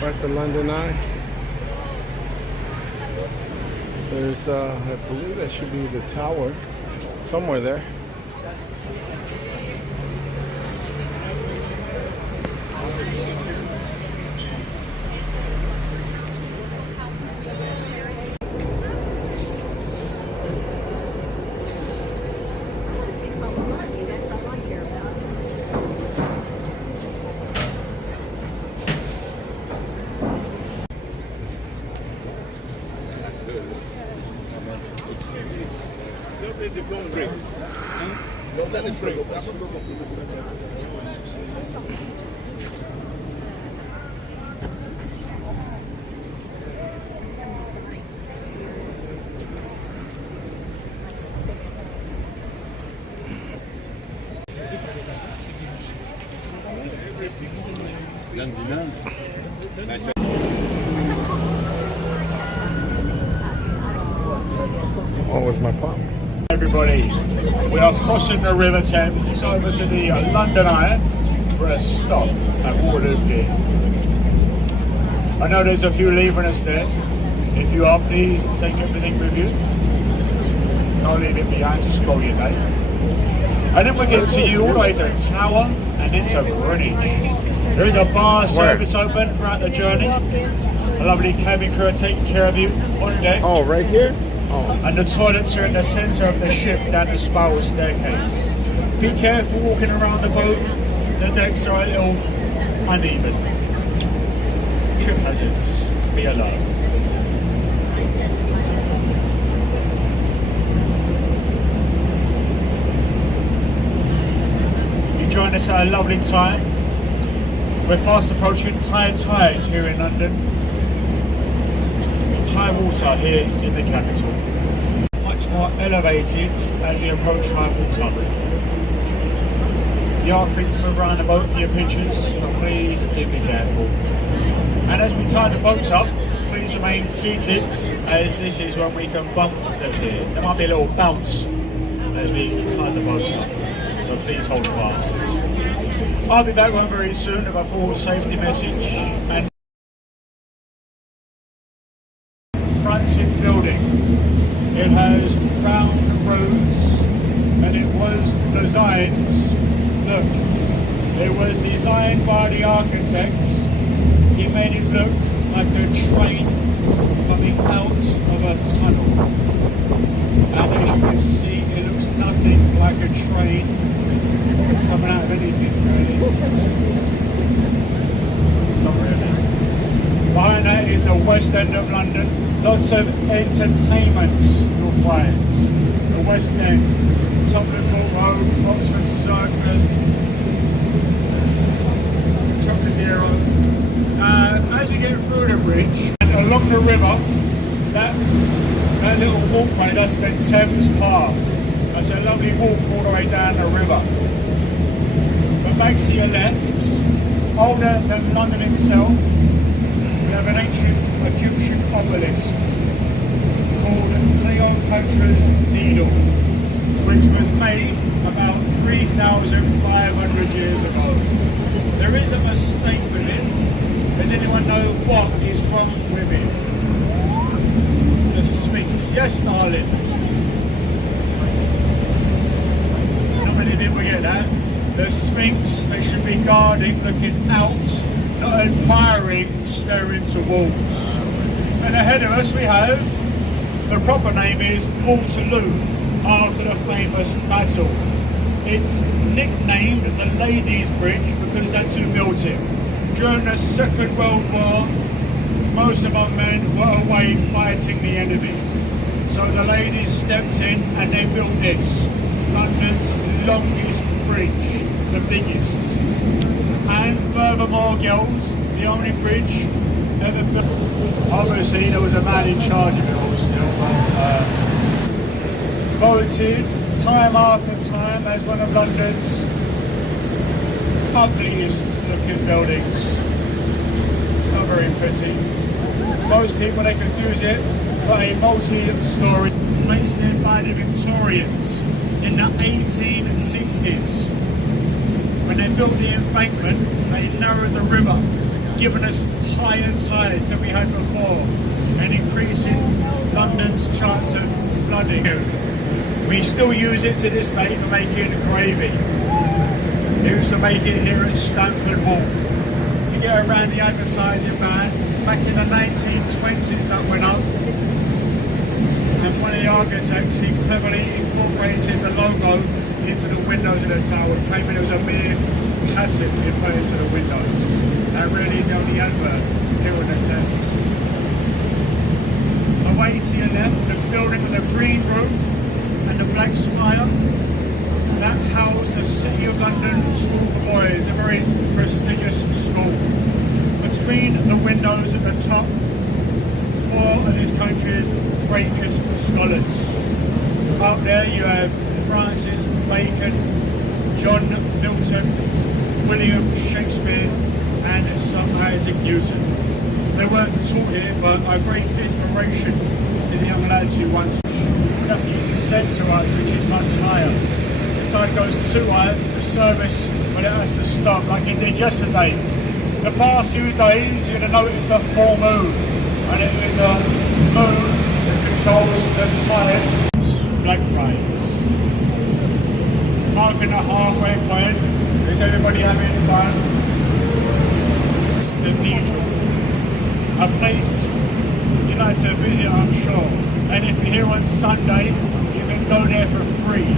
We're at the London Eye. There's, I believe that should be the tower, somewhere there. Oh, was my pop. Everybody, we are crossing the River Thames over to the London Eye for a stop at Waterloo Pier. I know there's a few leaving us there. If you are, please take everything with you. Don't leave it behind to spoil your day. And then we're getting to you all the way to Tower and into Greenwich. There is a bar service open throughout the journey. A lovely cabin crew are taking care of you on deck. Oh, right here? Oh. And the toilets are in the centre of the ship down the spiral staircase. Be careful walking around the boat. The decks are a little uneven. Trip hazards. Be alert. You join us at a lovely time. We're fast approaching high tide here in London. High water here in the capital. Much more elevated as we approach high water. You are free to move around the boat for your pictures, but please do be careful. And as we tie the boats up, please remain seated, as this is when we can bump the pier. There might be a little bounce as we tie the boats up, so please hold fast. I'll be back home very soon with a full safety message. And fronted building. It has round roads and it was designed, look, it was designed by the architects. He made it look like a train coming out of a tunnel. And as you can see, it looks nothing like a train coming out of anything, really. Not really. Behind that is the West End of London. Lots of entertainments you'll find. The West End, Tottenham Court Road, Oxford Circus, Trocadero. As we get through the bridge and along the river, that little walkway, that's the Thames path. That's a lovely walk all the way down the river. But back to your left, older than London itself, we have an ancient Egyptian obelisk called Cleopatra's Needle, which was made about 3,500 years ago. There is a mistake with it. Does anyone know what is wrong with it? The Sphinx. Yes, darling. Not many people get that. The Sphinx, they should be guarding, looking out, not admiring, staring towards. And ahead of us we have, the proper name is Waterloo, after the famous battle. It's nicknamed the Ladies' Bridge because that's who built it. During the Second World War, most of our men were away fighting the enemy. So the ladies stepped in and they built this, London's longest bridge, the biggest. And furthermore, girls, the only bridge ever built. Obviously there was a man in charge of it all still, but voted time after time as one of London's ugliest looking buildings. It's not very pretty. Most people, they confuse it for a multi-story placed there by the Victorians in the 1860s. When they built the embankment, they narrowed the river given us higher tides than we had before and increasing London's chance of flooding. We still use it to this day for making gravy. We used to make it here at Stamford Wharf. To get around the advertising ban, back in the 1920s that went up, and one of the architects, he cleverly incorporated the logo into the windows of the tower, claiming it was a mere pattern he put into the windows. That really is the only advert here on the Thames. Away to your left, the building with the green roof and the black spire, that housed the City of London School for Boys, a very prestigious school. Between the windows at the top, 4 of this country's greatest scholars. Up there you have Francis Bacon, John Milton, William Shakespeare and Sir Isaac Newton. They weren't taught here, but are great inspiration to the young lads who once have to use the centre arch, which is much higher. The tide goes too high, the service, but it has to stop like it did yesterday. The past few days you'd have noticed a full moon, and it was a moon that controls the tide. Black Fridays. Marking the halfway point. Is everybody having fun? The cathedral. A place you like to visit, I'm sure. And if you're here on Sunday, you can go there for free.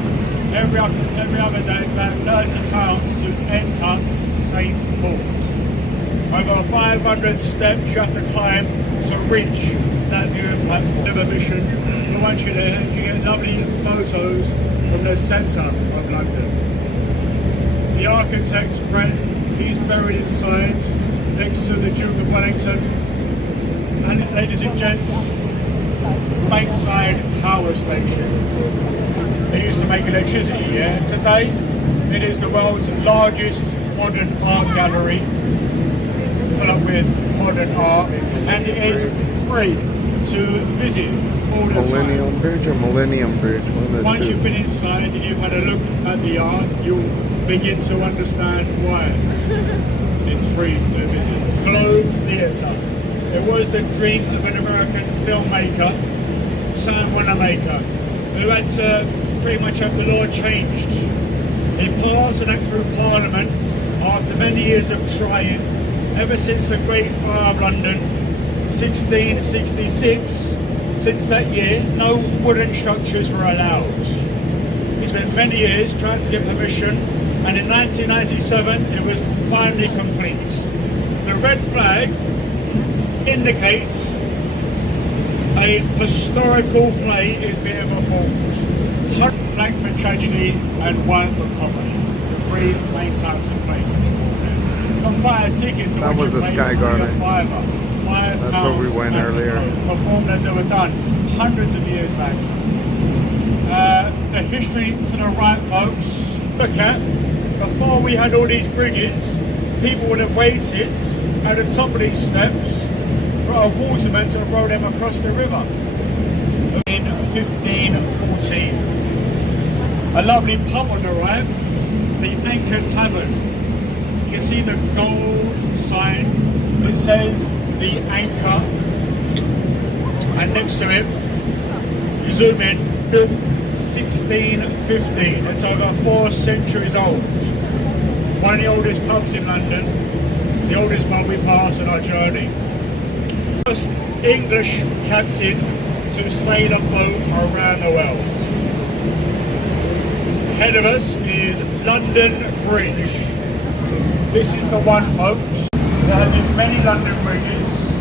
Every other day it's about £30 to enter St. Paul's. Over 500 steps you have to climb to reach that viewing platform. Of a mission, and once you're there, you get lovely photos from the centre of London. The architect, Brent, he's buried inside, next to the Duke of Wellington. And ladies and gents, Bankside Power Station. They used to make electricity here. Today, it is the world's largest modern art gallery, filled up with modern art, and it is free to visit all the Millennium time. Bridge or Millennium Bridge? One of the Once two. you've been inside and you've had a look at the art, you'll begin to understand why it's free to visit. It's Globe Theatre. It was the dream of an American filmmaker, Sam Wanamaker, who had to pretty much have the law changed. He passed an act through Parliament after many years of trying. Ever since the Great Fire of London, 1666, since that year, no wooden structures were allowed. He spent many years trying to get permission, and in 1997 it was finally complete. The red flag indicates a historical play is being performed. Black for tragedy and white for comedy. The 3 main types of plays. You can buy a ticket to That was the Sky Garden. That's where we went earlier. Performed as they were done hundreds of years back. The history to the right, folks. Look at, before we had all these bridges, people would have waited at the top of these steps for a waterman to row them across the river. In 1514. A lovely pub on the right, the Anchor Tavern. You can see the gold sign. It says the Anchor, and next to it, you zoom in, built 1615. It's over 4 centuries old. One of the oldest pubs in London, the oldest pub we passed on our journey. First English captain to sail a boat around the world. Ahead of us is London Bridge. This is the one, folks. There have been many London bridges.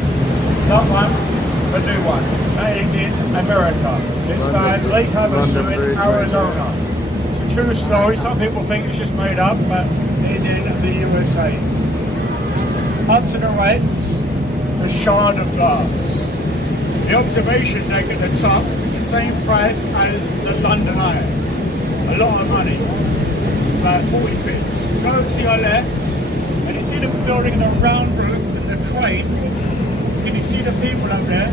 That one, the new one. That is in America. It spans Lake Havasu in Arizona. It's a true story. Some people think it's just made up, but it is in the USA. Up to the right, the Shard of Glass. The observation deck at the top, the same price as the London Eye. A lot of money, about 40 quid. Go to your left, and you see the building in the round roof and the crane. Can you see the people up there?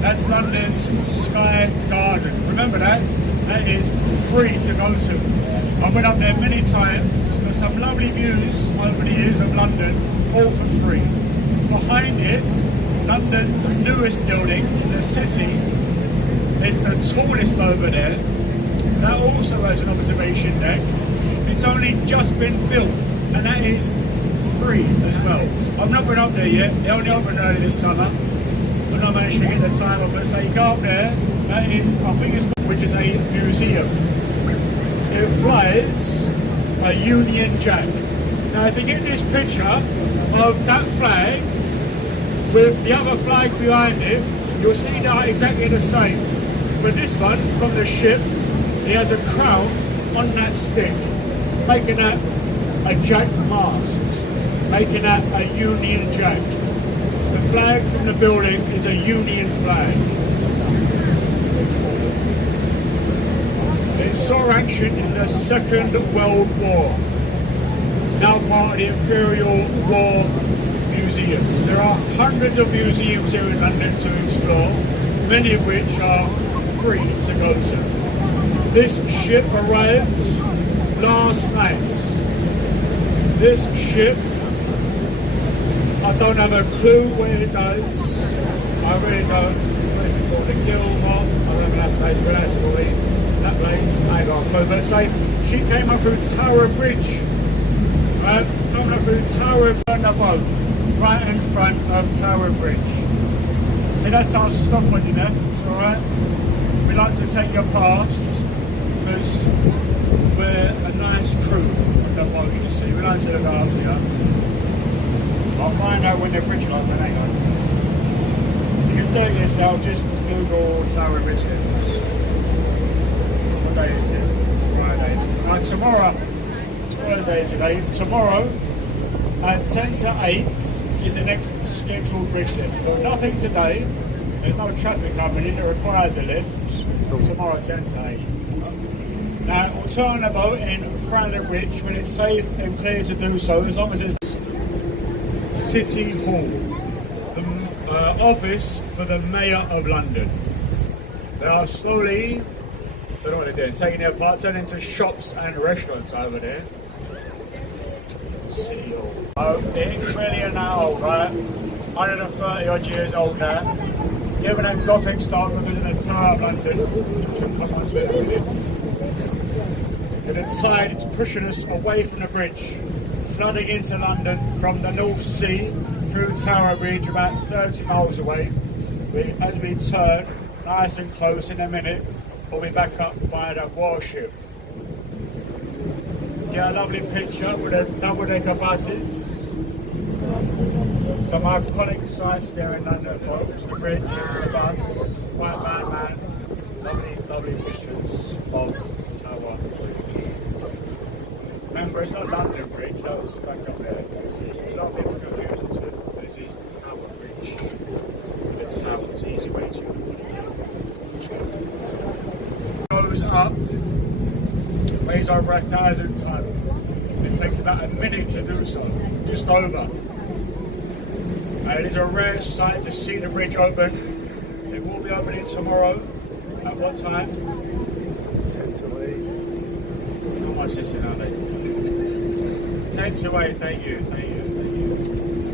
That's London's Sky Garden. Remember that? That is free to go to. I went up there many times. There's some lovely views over the years of London, all for free. behind it, London's newest building, the City, is the tallest over there. That also has an observation deck. It's only just been built, and that is free as well. I've not been up there yet. They only opened early this summer. But I managed to get the time up. But say, go up there. That is, I think it's called, which is a museum. It flies a Union Jack. Now, if you get this picture of that flag with the other flag behind it, you'll see that exactly the same. But this one, from the ship, it has a crown on that stick, making that a Jack mast, making that a Union Jack. The flag from the building is a Union flag. It saw action in the Second World War, now part of the Imperial War Museums. There are hundreds of museums here in London to explore, many of which are free to go to. This ship arrived last night. This ship, I don't have a clue where it does. I really don't. What is it called? The Gilmore? I don't know how to pronounce it. That place, I got a clue. But say, she came up through Tower Bridge. Right? Coming up through Tower on the boat. Right in front of Tower Bridge. So that's our stop on your left, alright? We like to take your past because we're a nice crew with the boat, you see. We like to look after you. I'll find out when the bridge is open, hang on. You can do it yourself, just Google Tower Bridge lifts. What day is it? Friday. Right, tomorrow, it's Thursday today, tomorrow at 10 to 8 is the next scheduled bridge lift. So nothing today, there's no traffic coming in that requires a lift. Tomorrow 10 to 8. Now we'll turn the boat in front of the bridge when it's safe and clear to do so, as long as it's City Hall, the office for the Mayor of London. They are slowly, I don't know what they're doing, taking their part, turning into shops and restaurants over there. City Hall. Oh, it ain't really an hour old, right? 130 odd years old now. Given that Gothic style because of the Tower of London, which will come on to it in a minute. And inside it's pushing us away from the bridge, flooding into London from the North Sea through Tower Bridge about 30 miles away. As we turn nice and close in a minute, we'll be back up by the warship. Get a lovely picture with the double-decker buses. Some iconic sites there in London, folks. The bridge, the bus, White Man. Lovely pictures of Tower Bridge. Remember, it's not London Bridge, that was back up there. A lot of people confuse the two. This is the Tower Bridge. The tower is easy way to goes up, weighs over 1,000 tons. It takes about a minute to do so, just over. It is a rare sight to see the bridge open. It will be opening tomorrow. At what time? 10 to 8. How much is it, Ali? 10 to 8, thank you.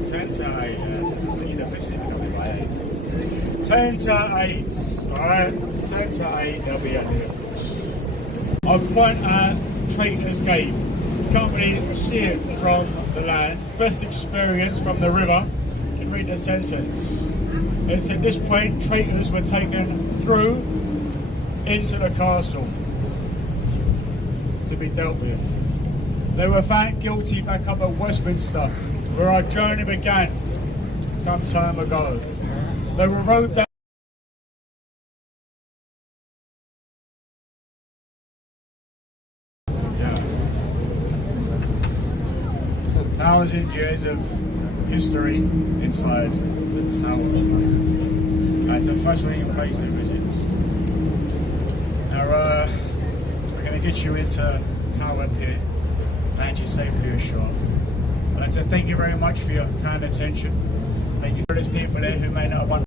10 to 8, yes. You'd have missed it coming by 8. 10 to 8, alright? 10 to 8, they'll be at the of course. I'll point at Traitor's Gate. You can't really see it from the land. Best experience from the river. You can read the sentence. It's at this point traitors were taken through into the castle to be dealt with. They were found guilty back up at Westminster, where our journey began some time ago. They were rowed down. Thousand years of history inside the tower. It's a fascinating place to visit. Now we're going to get you into the tower up here, land you safely ashore. I'd like to thank you very much for your kind attention. Thank you for those people there who may not have won.